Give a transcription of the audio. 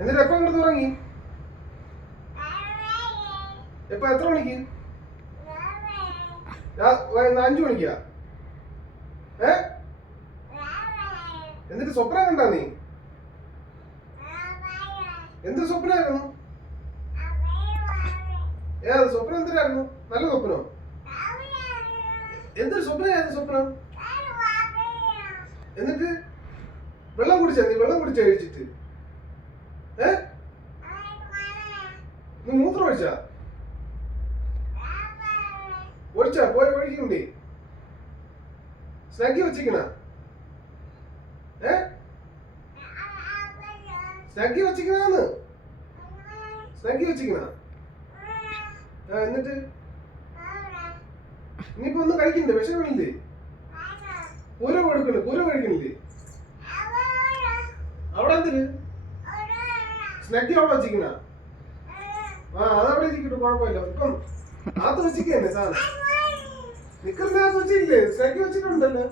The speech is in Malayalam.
എന്നിട്ട് എപ്പോ ഇങ്ങോട്ട് തുടങ്ങി? എപ്പോ എത്ര മണിക്ക്? 5 മണിക്കാ? എന്നിട്ട് സ്വപ്നം കണ്ടാ നീ? എന്ത് സ്വപ്നായിരുന്നു? ഏത് സ്വപ്നം? എന്തിനായിരുന്നു? നല്ല സ്വപ്നോ? എന്തൊരു സ്വപ്നമായിരുന്നു സ്വപ്നം? എന്നിട്ട് വെള്ളം കുടിച്ചാ നീ? വെള്ളം കുടിച്ചാ കഴിച്ചിട്ട്? നീ മൂത്രം ഒഴിച്ചാ? ഒഴിച്ചാ? പോയി ഒഴിക്കണ്ടേ? സ്നാക്കി വെച്ചിക്കണ? സ്നാക്കി വെച്ചിക്കണാന്ന്? സ്നാക്കി വെച്ചിക്കണ? എന്നിട്ട് ഇനിയിപ്പോ ഒന്നും കഴിക്കണ്ടേ? വിഷമില്ലേ? കൂര കൊടുക്കണ്ടേ? കൂര കഴിക്കണില്ലേ? അവിടെ എന്തിന്? സ്നാക്കി അവിടെ വെച്ചിക്കണ? അതവിടെ ഇരിക്കട്ടെ, കുഴപ്പമില്ല. ഇപ്പം അകത്ത് വെച്ചിക്കന്നെ സാധനം. നിക്കറിനകത്ത് വെച്ചില്ലേ? സ്നാക്കി വെച്ചിട്ടുണ്ടല്ലോ.